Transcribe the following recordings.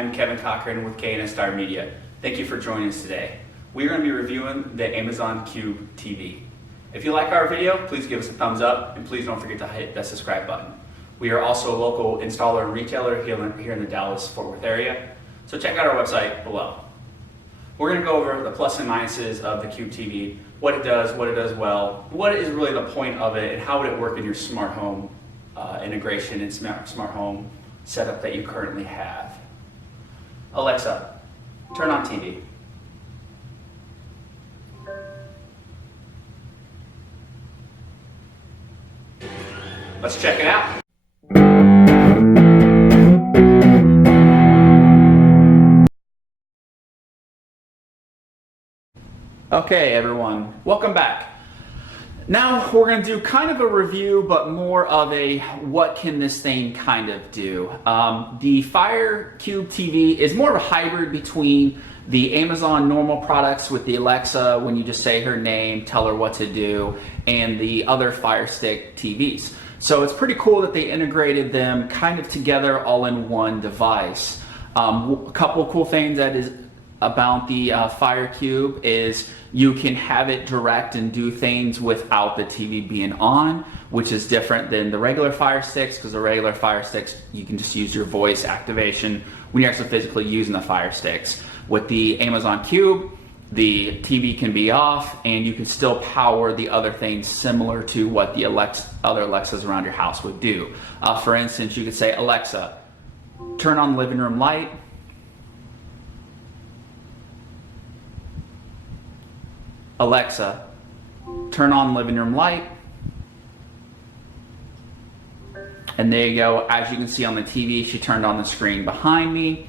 I'm Kevin Cochran with K&S Star Media. Thank you for joining us today. We are going to be reviewing the Amazon Cube TV. If you like our video, please give us a thumbs up and please don't forget to hit that subscribe button. We are also a local installer and retailer here in the Dallas-Fort Worth area, so check out our website below. We're going to go over the plus and minuses of the Cube TV, what it does well, what is really the point of it, and how would it work in your smart home integration and smart home setup that you currently have. Alexa, turn on TV. Let's check it out. Okay everyone, welcome back. Now we're going to do kind of a review, but more of a what can this thing kind of do. The Fire Cube TV is more of a hybrid between the Amazon normal products with the Alexa, when you just say her name, tell her what to do, and the other Fire Stick TVs. So it's pretty cool that they integrated them kind of together all in one device. A couple of cool things that is about the Fire Cube is you can have it direct and do things without the TV being on, which is different than the regular Fire Sticks, because the regular Fire Sticks, you can just use your voice activation when you're actually physically using the Fire Sticks. With the Amazon Cube, the TV can be off and you can still power the other things similar to what the other Alexas around your house would do. For instance, you could say, Alexa, turn on the living room light. Alexa, turn on living room light. And there you go. As you can see on the TV, she turned on the screen behind me.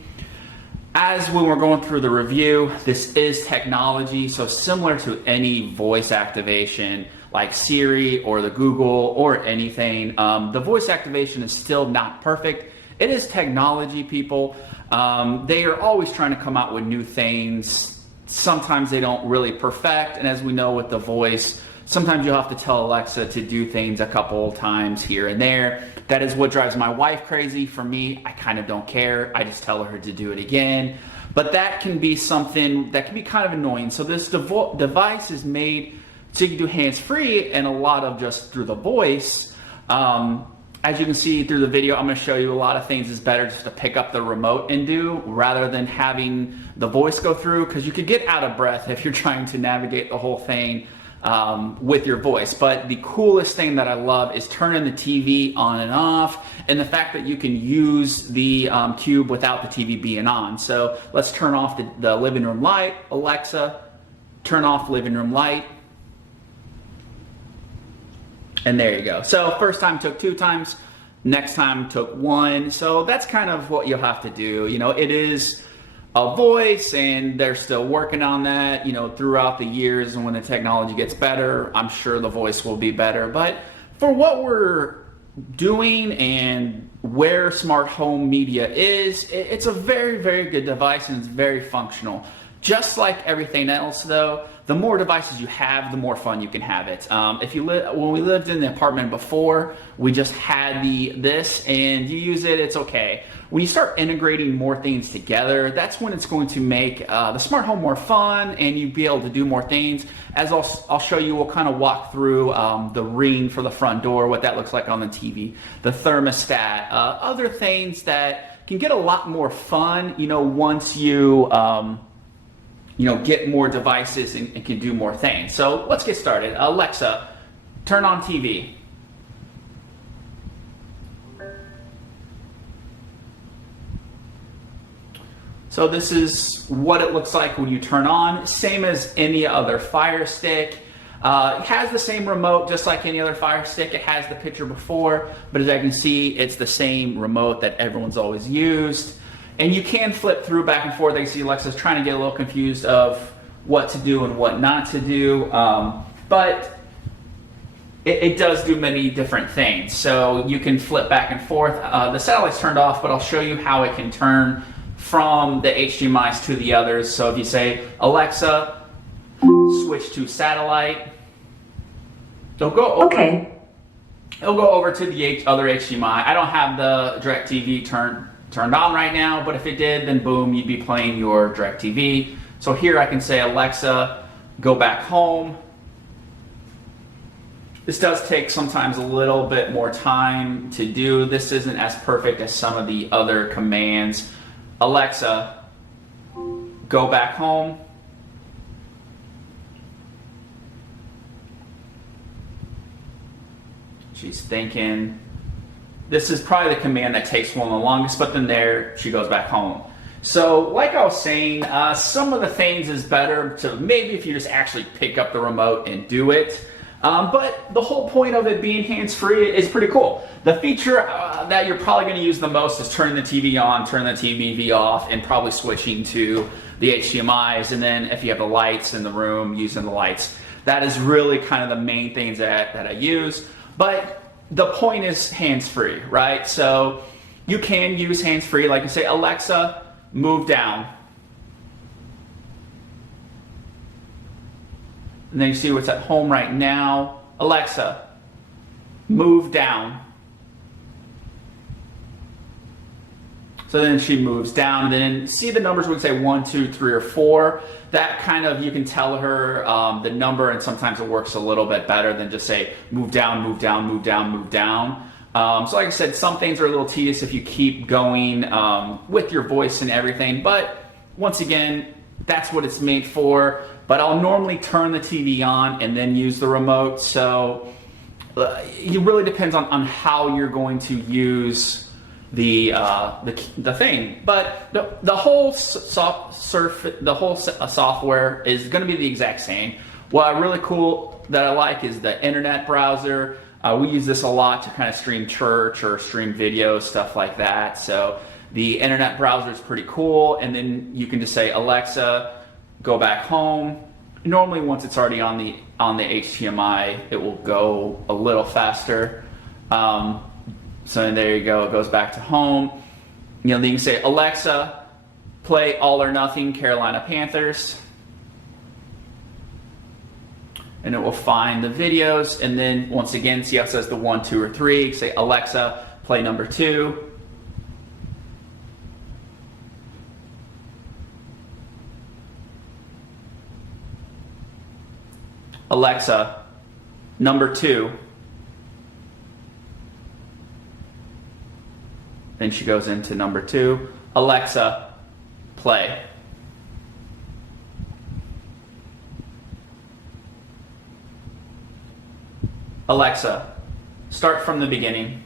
As when we're going through the review, this is technology, so similar to any voice activation like Siri or the Google or anything, the voice activation is still not perfect. It is technology, people. They are always trying to come out with new things. Sometimes they don't really perfect, and as we know with the voice, sometimes you'll have to tell Alexa to do things a couple times here and there. That is what drives my wife crazy. For me, I kind of don't care. I just tell her to do it again. But that can be something that can be kind of annoying. So this device is made so you can do hands-free and a lot of just through the voice. As you can see through the video, I'm going to show you a lot of things is better just to pick up the remote and do rather than having the voice go through, because you could get out of breath if you're trying to navigate the whole thing with your voice. But the coolest thing that I love is turning the TV on and off, and the fact that you can use the Cube without the TV being on. So let's turn off the living room light. Alexa, turn off living room light. And there you go. So first time took 2 times, next time took 1. So that's kind of what you'll have to do. You know, it is a voice and they're still working on that, you know, throughout the years, and when the technology gets better, I'm sure the voice will be better. But for what we're doing and where smart home media is, it's a very, very good device and it's very functional. Just like everything else though, the more devices you have, the more fun you can have it. When we lived in the apartment before, we just had this and you use it, it's okay. When you start integrating more things together, that's when it's going to make the smart home more fun and you'll be able to do more things. As I'll show you, we'll kind of walk through the ring for the front door, what that looks like on the TV, the thermostat, other things that can get a lot more fun, you know, once you get more devices and can do more things. So let's get started. Alexa, turn on TV. So this is what it looks like when you turn on. Same as any other Fire Stick. It has the same remote just like any other Fire Stick. It has the picture before, but as I can see, it's the same remote that everyone's always used. And you can flip through back and forth. I see Alexa's trying to get a little confused of what to do and what not to do. But it does do many different things. So you can flip back and forth. The satellite's turned off, but I'll show you how it can turn from the HDMIs to the others. So if you say, Alexa, switch to satellite, it'll go over. Okay. It'll go over to the other HDMI. I don't have the DirecTV turned on right now, but if it did, then boom, you'd be playing your DirecTV. So here I can say, Alexa, go back home. This does take sometimes a little bit more time to do. This isn't as perfect as some of the other commands. Alexa, go back home. She's thinking. This is probably the command that takes one of the longest, but then there she goes back home. So like I was saying, some of the things is better to maybe if you just actually pick up the remote and do it. But the whole point of it being hands-free is pretty cool. The feature that you're probably going to use the most is turning the TV on, turning the TV off, and probably switching to the HDMIs. And then if you have the lights in the room, using the lights. That is really kind of the main things that I use. But the point is hands-free, right? So you can use hands-free, like you say, Alexa, move down. And then you see what's at home right now. Alexa, move down. So then she moves down, and then see the numbers would say 1, 2, 3, or 4. That kind of, you can tell her the number, and sometimes it works a little bit better than just say move down, move down, move down, move down. So like I said, some things are a little tedious if you keep going with your voice and everything, but once again, that's what it's made for. But I'll normally turn the TV on and then use the remote, so it really depends on how you're going to use the thing. But the whole software is going to be the exact same. What really cool that I like is the internet browser. We use this a lot to kind of stream church or stream videos, stuff like that. So the internet browser is pretty cool, and then you can just say, Alexa, go back home. Normally once it's already on the HDMI, it will go a little faster. So there you go, it goes back to home. You know, then you can say, Alexa, play All or Nothing Carolina Panthers. And it will find the videos, and then once again, see how it says the 1, 2, or 3. You say, Alexa, play number 2. Alexa, number 2. Then she goes into number 2. Alexa, play. Alexa, start from the beginning.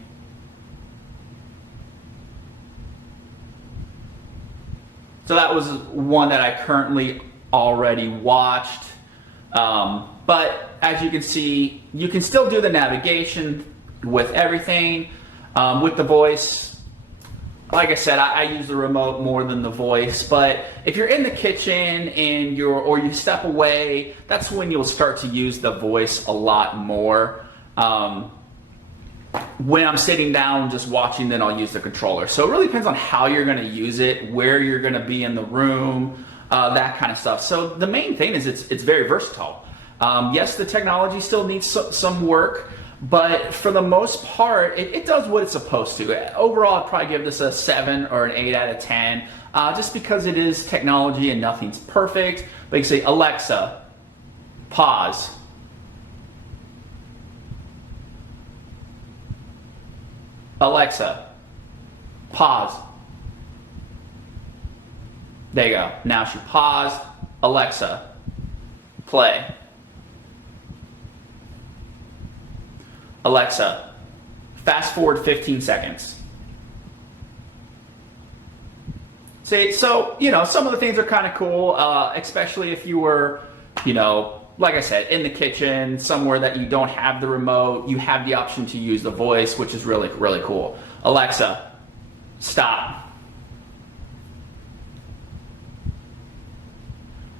So that was one that I currently already watched. But as you can see, you can still do the navigation with everything. With the voice, like I said, I use the remote more than the voice, but if you're in the kitchen and or you step away, that's when you'll start to use the voice a lot more. When I'm sitting down just watching, then I'll use the controller. So it really depends on how you're going to use it, where you're going to be in the room, that kind of stuff. So the main thing is it's very versatile. Yes, the technology still needs some work, but for the most part, it does what it's supposed to. Overall, I'd probably give this a 7 or an 8 out of 10, just because it is technology and nothing's perfect. But you can say, Alexa, pause. Alexa, pause. There you go. Now she paused. Alexa, play. Alexa, fast forward 15 seconds. See, so, you know, some of the things are kind of cool, especially if you were, you know, like I said, in the kitchen, somewhere that you don't have the remote, you have the option to use the voice, which is really, really cool. Alexa, stop.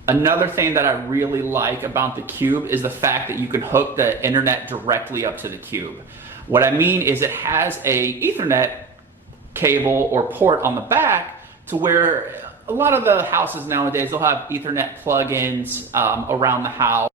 Another thing that I really like about the Cube is the fact that you can hook the internet directly up to the Cube. What I mean is it has a Ethernet cable or port on the back to where a lot of the houses nowadays, they'll have Ethernet plugins around the house.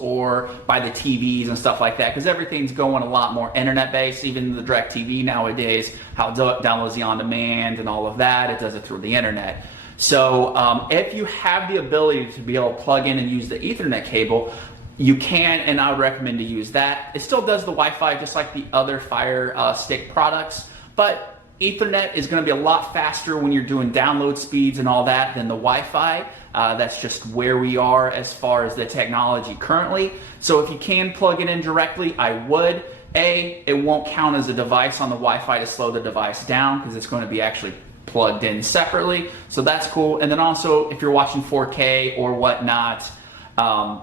or by the TVs and stuff like that, because everything's going a lot more internet-based. Even the DirecTV nowadays, how it downloads the on-demand and all of that, it does it through the internet. So if you have the ability to be able to plug in and use the Ethernet cable, you can, and I would recommend to use that. It still does the Wi-Fi just like the other Fire Stick products, but Ethernet is going to be a lot faster when you're doing download speeds and all that than the Wi-Fi. That's just where we are as far as the technology currently. So if you can plug it in directly, I would. It won't count as a device on the Wi-Fi to slow the device down because it's going to be actually plugged in separately. So that's cool. And then also, if you're watching 4K or whatnot,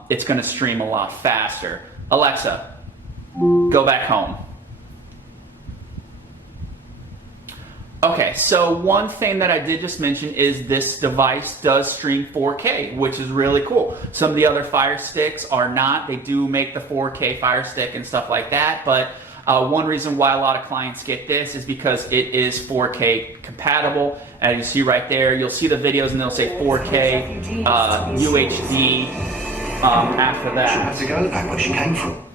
it's going to stream a lot faster. Alexa, go back home. Okay, so one thing that I did just mention is this device does stream 4K, which is really cool. Some of the other Fire Sticks are not. They do make the 4K Fire Stick and stuff like that, but one reason why a lot of clients get this is because it is 4K compatible. As you see right there, you'll see the videos and they'll say 4K UHD after that. She had to go back where she came from.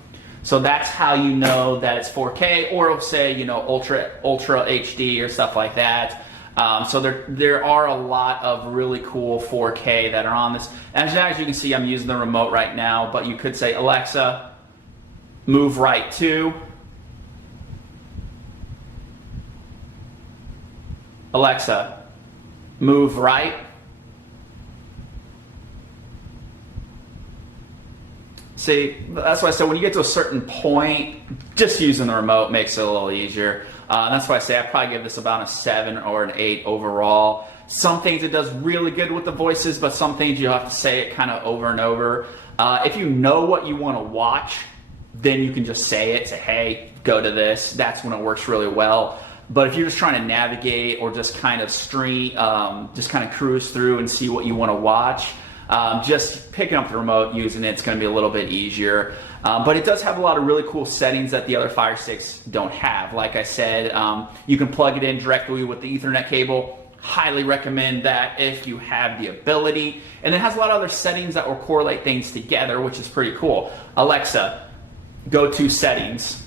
So that's how you know that it's 4K, or it'll say, you know, Ultra HD or stuff like that. So there are a lot of really cool 4K that are on this. As you can see, I'm using the remote right now, but you could say, Alexa, move right to. Alexa, move right. See, that's why I said when you get to a certain point, just using the remote makes it a little easier. That's why I say I'd probably give this about a 7 or an 8 overall. Some things it does really good with the voices, but some things you have to say it kind of over and over. If you know what you want to watch, then you can just say it, say, hey, go to this. That's when it works really well. But if you're just trying to navigate or just kind of stream, just kind of cruise through and see what you want to watch, just picking up the remote, using it's going to be a little bit easier. But it does have a lot of really cool settings that the other Fire Sticks don't have. Like I said, you can plug it in directly with the Ethernet cable. Highly recommend that if you have the ability. And it has a lot of other settings that will correlate things together, which is pretty cool. Alexa, go to settings.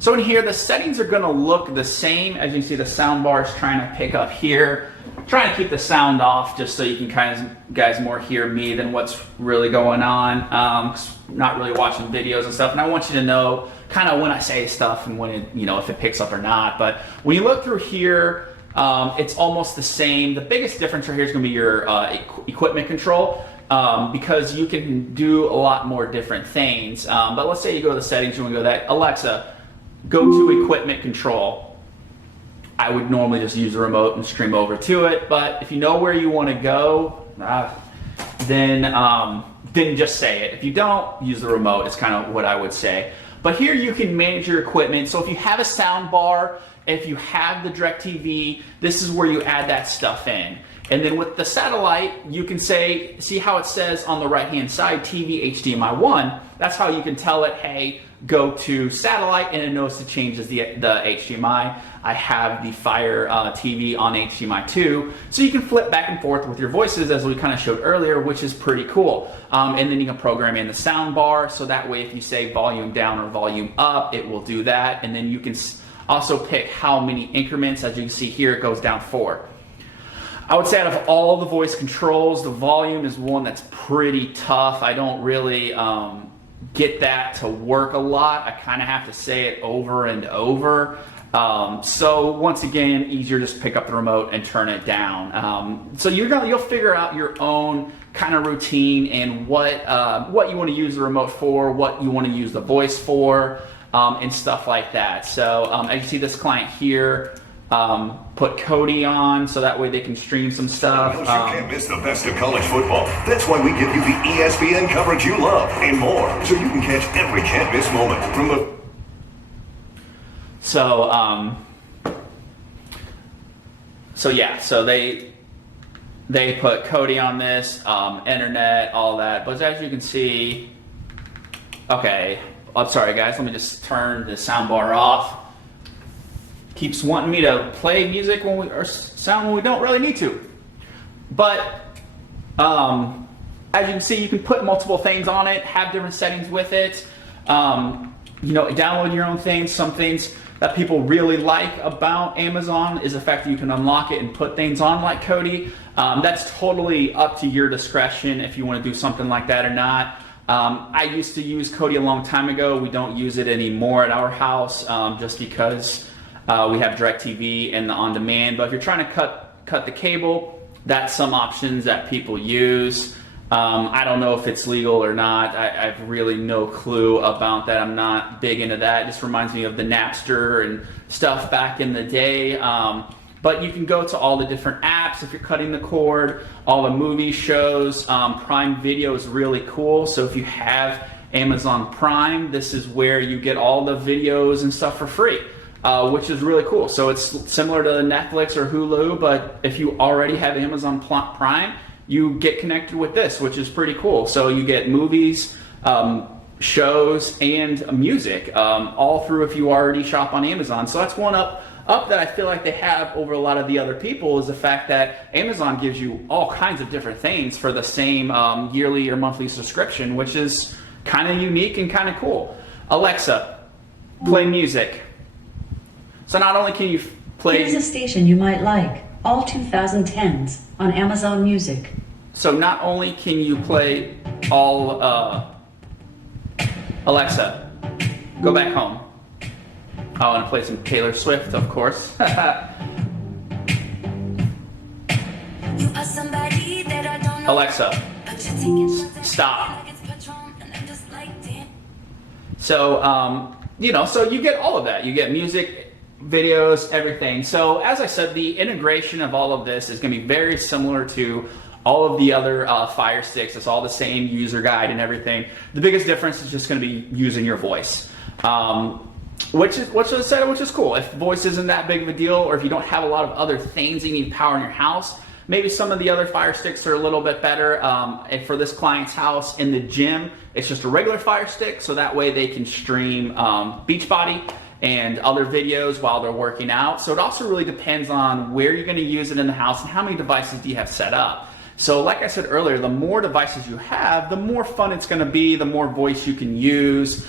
So in here, the settings are going to look the same. As you can see, the sound bar is trying to pick up here. Trying to keep the sound off just so you can guys more hear me than what's really going on. Not really watching videos and stuff, and I want you to know kind of when I say stuff and when it, you know, if it picks up or not. But when you look through here, it's almost the same. The biggest difference right here is going to be your equipment control. Because you can do a lot more different things. But let's say you go to the settings, you want to go to that. Alexa, go to equipment control. I would normally just use the remote and stream over to it, but if you know where you want to go, then just say it. If you don't, use the remote. It's kind of what I would say. But here you can manage your equipment. So if you have a sound bar, if you have the DirecTV, this is where you add that stuff in. And then with the satellite, you can say, see how it says on the right-hand side, TV HDMI 1. That's how you can tell it, hey, go to satellite, and it knows to change the HDMI. I have the Fire TV on HDMI 2, so you can flip back and forth with your voices as we kind of showed earlier, which is pretty cool. And then you can program in the sound bar, so that way if you say volume down or volume up, it will do that. And then you can also pick how many increments. As you can see here, it goes down 4. I would say out of all the voice controls, the volume is one that's pretty tough. I don't really get that to work a lot. I kind of have to say it over and over. So once again, easier just pick up the remote and turn it down. So you'll figure out your own kind of routine and what you want to use the remote for, what you want to use the voice for, and stuff like that. So as you see, this client here put Kodi on so that way they can stream some stuff. You can't miss the best of college football. That's why we give you the ESPN coverage you love and more, so you can catch every can't miss moment from the. So they put Kodi on this, internet, all that. But as you can see, okay, I'm sorry guys, let me just turn the sound bar off. Keeps wanting me to play music or sound when we don't really need to. But as you can see, you can put multiple things on it, have different settings with it. You know, download your own things. Some things that people really like about Amazon is the fact that you can unlock it and put things on like Kodi. That's totally up to your discretion if you want to do something like that or not. I used to use Kodi a long time ago. We don't use it anymore at our house just because we have DirecTV and the on-demand. But if you're trying to cut the cable, that's some options that people use. I don't know if it's legal or not. I have really no clue about that. I'm not big into that. It just reminds me of the Napster and stuff back in the day. But you can go to all the different apps if you're cutting the cord, all the movie shows. Prime Video is really cool. So if you have Amazon Prime, this is where you get all the videos and stuff for free, which is really cool. So it's similar to Netflix or Hulu, but if you already have Amazon Prime, you get connected with this, which is pretty cool. So you get movies, shows, and music all through if you already shop on Amazon. So that's one up that I feel like they have over a lot of the other people is the fact that Amazon gives you all kinds of different things for the same yearly or monthly subscription, which is kind of unique and kind of cool. Alexa, play music. So not only can you play... Here's a station you might like. All 2010s on Amazon Music. So not only can you play all... Alexa, go back home. I want to play some Taylor Swift, of course. Alexa, stop. So, you know, so you get all of that. You get music, videos, everything. So as I said, the integration of all of this is going to be very similar to all of the other Fire Sticks. It's all the same user guide and everything. The biggest difference is just going to be using your voice, which is cool. If voice isn't that big of a deal, or if you don't have a lot of other things you need power in your house, maybe some of the other Fire Sticks are a little bit better. And for this client's house in the gym, it's just a regular Fire Stick, so that way they can stream Beachbody and other videos while they're working out. So it also really depends on where you're going to use it in the house and how many devices do you have set up. So like I said earlier, the more devices you have, the more fun it's going to be, the more voice you can use,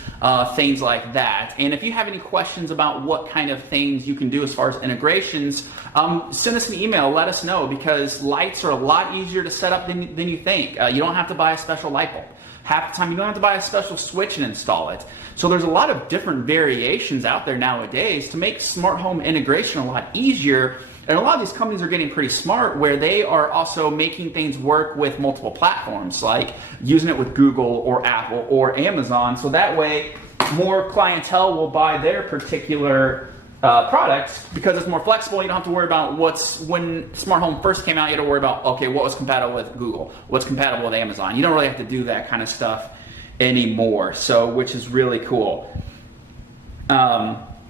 things like that. And if you have any questions about what kind of things you can do as far as integrations, send us an email, let us know, because lights are a lot easier to set up than you think. You don't have to buy a special light bulb. Half the time you don't have to buy a special switch and install it. So there's a lot of different variations out there nowadays to make smart home integration a lot easier. And a lot of these companies are getting pretty smart where they are also making things work with multiple platforms, like using it with Google or Apple or Amazon. So that way more clientele will buy their particular products because it's more flexible. You don't have to worry about when smart home first came out, you had to worry about, okay, what was compatible with Google? What's compatible with Amazon? You don't really have to do that kind of stuff anymore. So, which is really cool.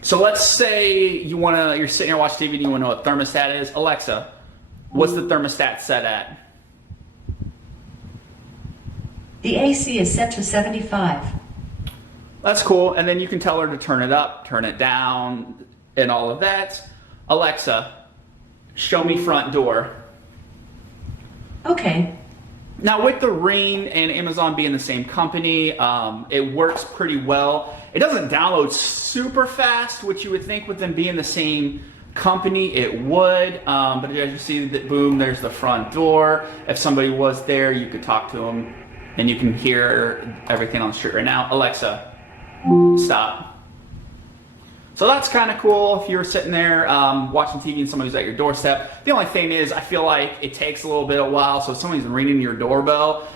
So let's say you're sitting here watching TV and you want to know what thermostat is. Alexa, what's the thermostat set at? The AC is set to 75. That's cool. And then you can tell her to turn it up, turn it down, and all of that. Alexa, show me front door. Okay. Now with the Ring and Amazon being the same company, it works pretty well. It doesn't download super fast, which you would think with them being the same company it would. But as you see, boom, there's the front door. If somebody was there, you could talk to them, and you can hear everything on the street right now. Alexa, stop. So that's kind of cool if you're sitting there watching TV and somebody's at your doorstep. The only thing is, I feel like it takes a little bit of a while. So if somebody's ringing your doorbell,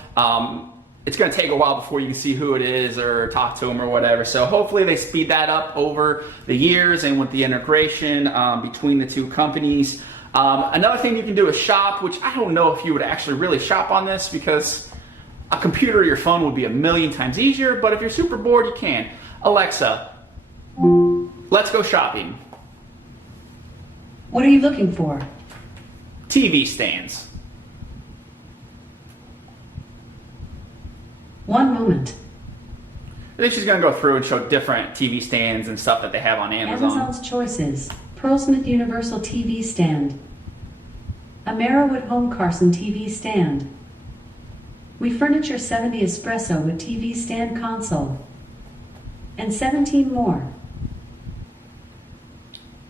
it's going to take a while before you can see who it is or talk to them or whatever. So hopefully they speed that up over the years and with the integration between the two companies. Another thing you can do is shop, which I don't know if you would actually really shop on this because a computer or your phone would be a million times easier. But if you're super bored, you can. Alexa, let's go shopping. What are you looking for? TV stands. One moment. I think she's going to go through and show different TV stands and stuff that they have on Amazon. Amazon's choices. Pearl Smith Universal TV Stand. A Merriwood Home Carson TV Stand. We furnish your 70 espresso with TV stand console. And 17 more.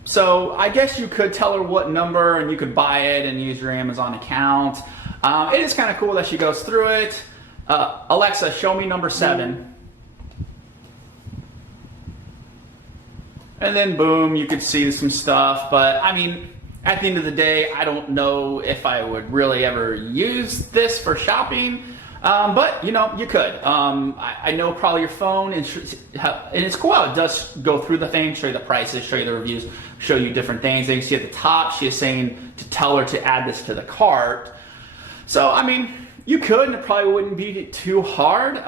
So I guess you could tell her what number and you could buy it and use your Amazon account. It is kind of cool that she goes through it. Alexa, show me number 7. And then boom, you could see some stuff. But I mean, at the end of the day, I don't know if I would really ever use this for shopping. But you know, you could. I know probably your phone, and it's cool how it does go through the thing, show you the prices, show you the reviews, show you different things. And you see at the top, she is saying to tell her to add this to the cart. So I mean, you could, and it probably wouldn't be too hard.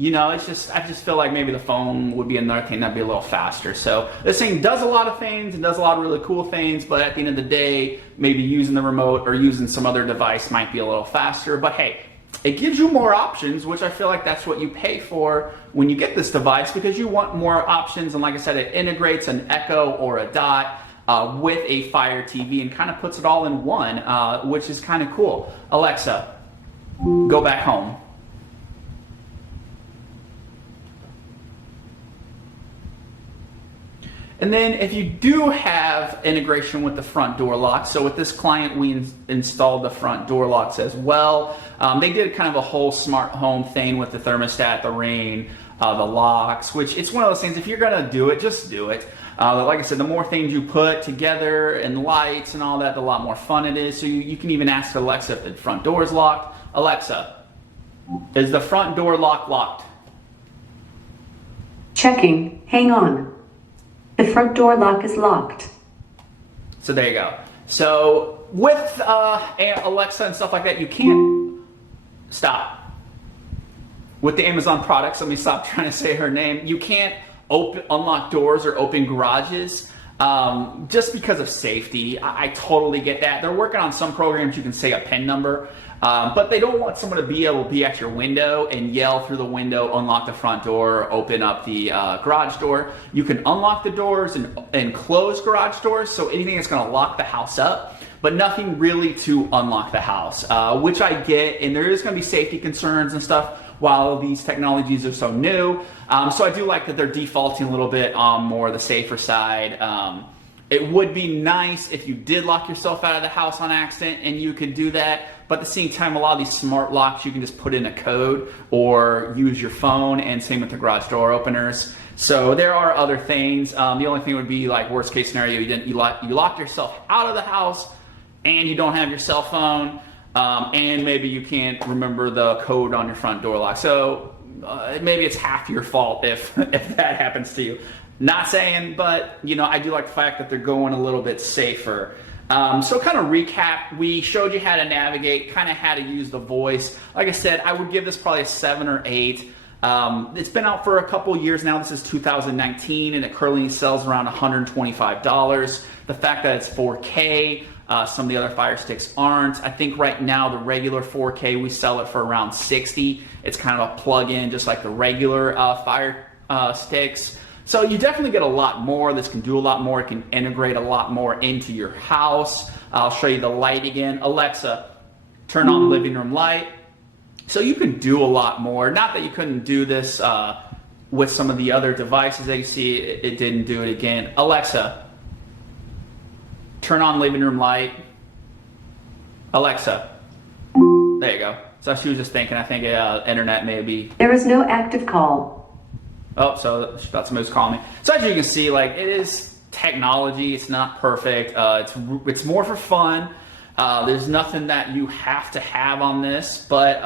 You know, it's just, I just feel like maybe the phone would be another thing that'd be a little faster. So this thing does a lot of things and does a lot of really cool things, but at the end of the day, maybe using the remote or using some other device might be a little faster. But hey, it gives you more options, which I feel like that's what you pay for when you get this device, because you want more options. And like I said, it integrates an Echo or a Dot with a Fire TV and kind of puts it all in one, which is kind of cool. Alexa, go back home. And then if you do have integration with the front door lock, so with this client we installed the front door locks as well. They did kind of a whole smart home thing with the thermostat, the ring, the locks, which it's one of those things, if you're gonna do it, just do it. Like I said, the more things you put together and lights and all that, the lot more fun it is. So you can even ask Alexa if the front door is locked. Alexa, is the front door lock locked? Checking. Hang on. The front door lock is locked. So there you go. So with Alexa and stuff like that, you can't stop. With the Amazon products, let me stop trying to say her name. You can't unlock doors or open garages just because of safety. I totally get that. They're working on some programs you can say a PIN number, but they don't want someone to be able to be at your window and yell through the window, unlock the front door, or open up the garage door. You can unlock the doors and close garage doors, so anything that's going to lock the house up, but nothing really to unlock the house, which I get, and there is going to be safety concerns and stuff while these technologies are so new. So I do like that they're defaulting a little bit on more the safer side. It would be nice if you did lock yourself out of the house on accident and you could do that, but at the same time, a lot of these smart locks, you can just put in a code or use your phone, and same with the garage door openers. So there are other things. The only thing would be like worst case scenario, you locked yourself out of the house and you don't have your cell phone, and maybe you can't remember the code on your front door lock. So maybe it's half your fault if that happens to you. Not saying, but you know, I do like the fact that they're going a little bit safer. So kind of recap, we showed you how to navigate, kind of how to use the voice. Like I said, I would give this probably a 7 or 8. It's been out for a couple years now. This is 2019, and it currently sells around $125. The fact that it's 4K, some of the other Fire Sticks aren't. I think right now the regular 4K, we sell it for around $60. It's kind of a plug-in, just like the regular Fire Sticks. So you definitely get a lot more. This can do a lot more. It can integrate a lot more into your house. I'll show you the light again. Alexa, turn on the living room light. So you can do a lot more. Not that you couldn't do this with some of the other devices that you see. It didn't do it again. Alexa, turn on living room light. Alexa, there you go. So she was just thinking, I think internet maybe. There is no active call. Oh, so that's who's calling me. So as you can see, like, it is technology. It's not perfect. It's more for fun. There's nothing that you have to have on this, but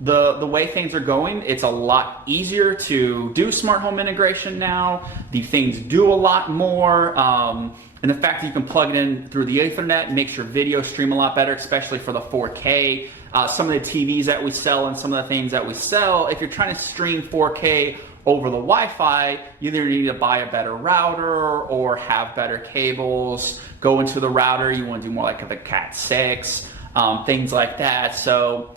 the way things are going, it's a lot easier to do smart home integration now. The things do a lot more. And the fact that you can plug it in through the Ethernet makes your video stream a lot better, especially for the 4K. Some of the TVs that we sell and some of the things that we sell, if you're trying to stream 4K over the Wi-Fi, you either need to buy a better router or have better cables, go into the router. You want to do more like the Cat 6, things like that. So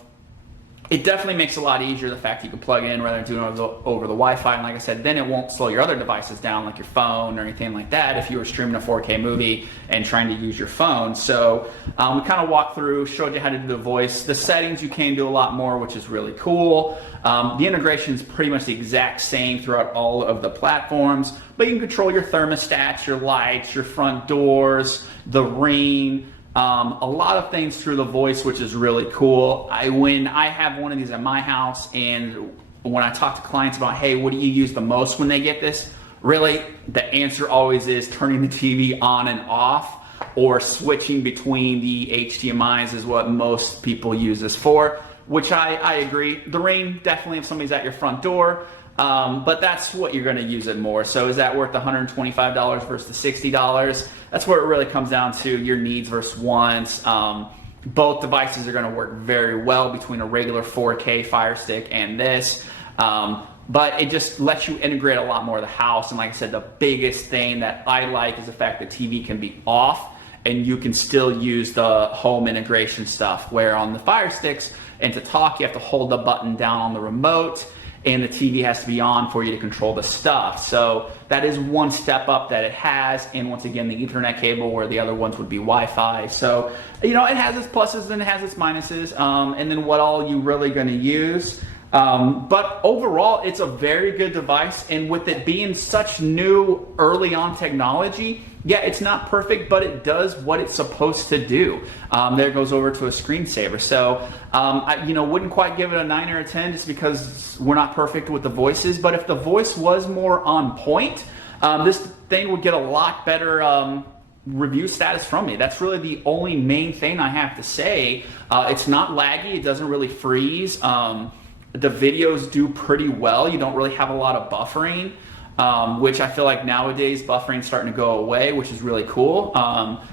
It definitely makes it a lot easier, the fact that you can plug it in rather than doing it over the Wi-Fi. And like I said, then it won't slow your other devices down, like your phone or anything like that, if you were streaming a 4K movie and trying to use your phone. So we kind of walked through, showed you how to do the voice. The settings you can do a lot more, which is really cool. The integration is pretty much the exact same throughout all of the platforms, but you can control your thermostats, your lights, your front doors, the Ring, a lot of things through the voice, which is really cool. When I have one of these at my house, and when I talk to clients about, hey, what do you use the most when they get this? Really, the answer always is turning the TV on and off, or switching between the HDMIs is what most people use this for, which I agree. The Ring, definitely if somebody's at your front door, but that's what you're going to use it more. So is that worth the $125 versus the $60? That's where it really comes down to your needs versus wants. Both devices are going to work very well between a regular 4K Fire Stick and this. But it just lets you integrate a lot more of the house. And like I said, the biggest thing that I like is the fact that TV can be off and you can still use the home integration stuff, where on the Fire Sticks, and to talk, you have to hold the button down on the remote, and the TV has to be on for you to control the stuff. So that is one step up that it has. And once again, the Ethernet cable, where the other ones would be Wi-Fi. So, you know, it has its pluses and it has its minuses. And then what all you really going to use. But overall, it's a very good device. And with it being such new, early on technology, yeah, it's not perfect, but it does what it's supposed to do. There it goes over to a screensaver. So, I wouldn't quite give it a 9 or a 10 just because we're not perfect with the voices. But if the voice was more on point, this thing would get a lot better review status from me. That's really the only main thing I have to say. It's not laggy. It doesn't really freeze. The videos do pretty well. You don't really have a lot of buffering, which I feel like nowadays buffering is starting to go away, which is really cool,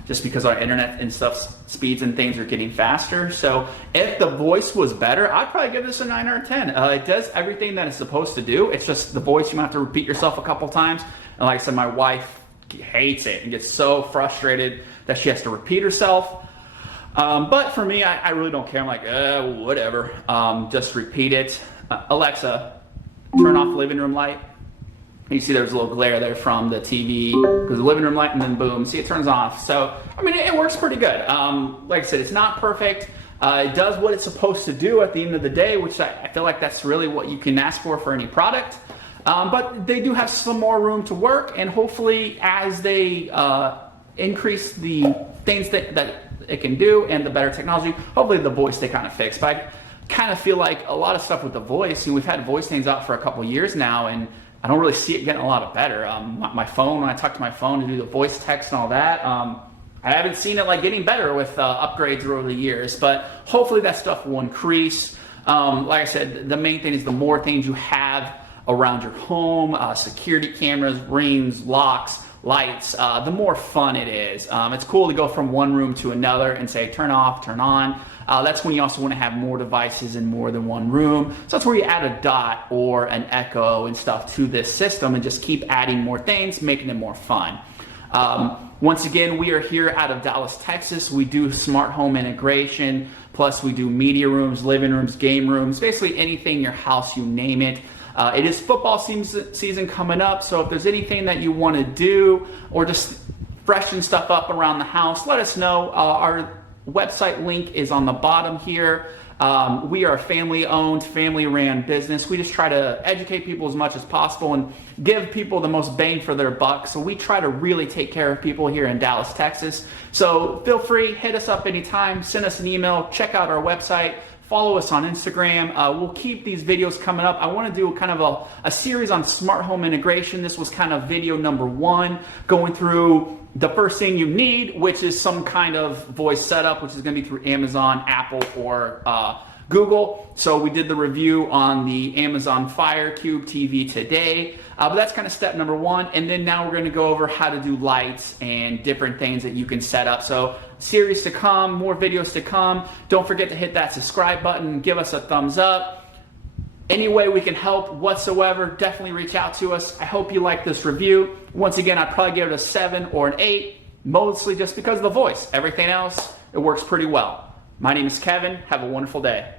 just because our internet and stuff speeds and things are getting faster. So if the voice was better, I'd probably give this a 9 or a 10. It does everything that it's supposed to do. It's just the voice, you might have to repeat yourself a couple times. And like I said, my wife hates it and gets so frustrated that she has to repeat herself. But for me, I really don't care. I'm like, whatever. Just repeat it. Alexa, turn off the living room light. You see there's a little glare there from the TV, because the living room light, and then boom, see it turns off. So, I mean, it works pretty good. Like I said, it's not perfect. It does what it's supposed to do at the end of the day, which I feel like that's really what you can ask for any product. But they do have some more room to work, and hopefully as they increase the things that it can do and the better technology, hopefully the voice they kind of fix. But I kind of feel like a lot of stuff with the voice, we've had voice things out for a couple years now, and I don't really see it getting a lot of better. My phone, when I talk to my phone to do the voice text and all that, I haven't seen it like getting better with upgrades over the years, but hopefully that stuff will increase. Like I said, the main thing is the more things you have around your home, security cameras, rings, locks, lights, the more fun it is. It's cool to go from one room to another and say turn off, turn on. That's when you also want to have more devices in more than one room. So that's where you add a Dot or an Echo and stuff to this system and just keep adding more things, making it more fun. Once again, we are here out of Dallas, Texas. We do smart home integration, plus we do media rooms, living rooms, game rooms, basically anything in your house, you name it. It is football season coming up, so if there's anything that you want to do or just freshen stuff up around the house, let us know. Our website link is on the bottom here. We are a family-owned, family-ran business. We just try to educate people as much as possible and give people the most bang for their buck. So we try to really take care of people here in Dallas, Texas. So feel free, hit us up anytime, send us an email, check out our website. Follow us on Instagram. We'll keep these videos coming up. I want to do kind of a series on smart home integration. This was kind of video number 1, going through the first thing you need, which is some kind of voice setup, which is going to be through Amazon, Apple, or Google. So we did the review on the Amazon Fire Cube TV today. But that's kind of step number 1. And then now we're going to go over how to do lights and different things that you can set up. So series to come, more videos to come. Don't forget to hit that subscribe button, give us a thumbs up. Any way we can help whatsoever, definitely reach out to us. I hope you like this review. Once again, I'd probably give it a 7 or an 8, mostly just because of the voice. Everything else, it works pretty well. My name is Kevin. Have a wonderful day.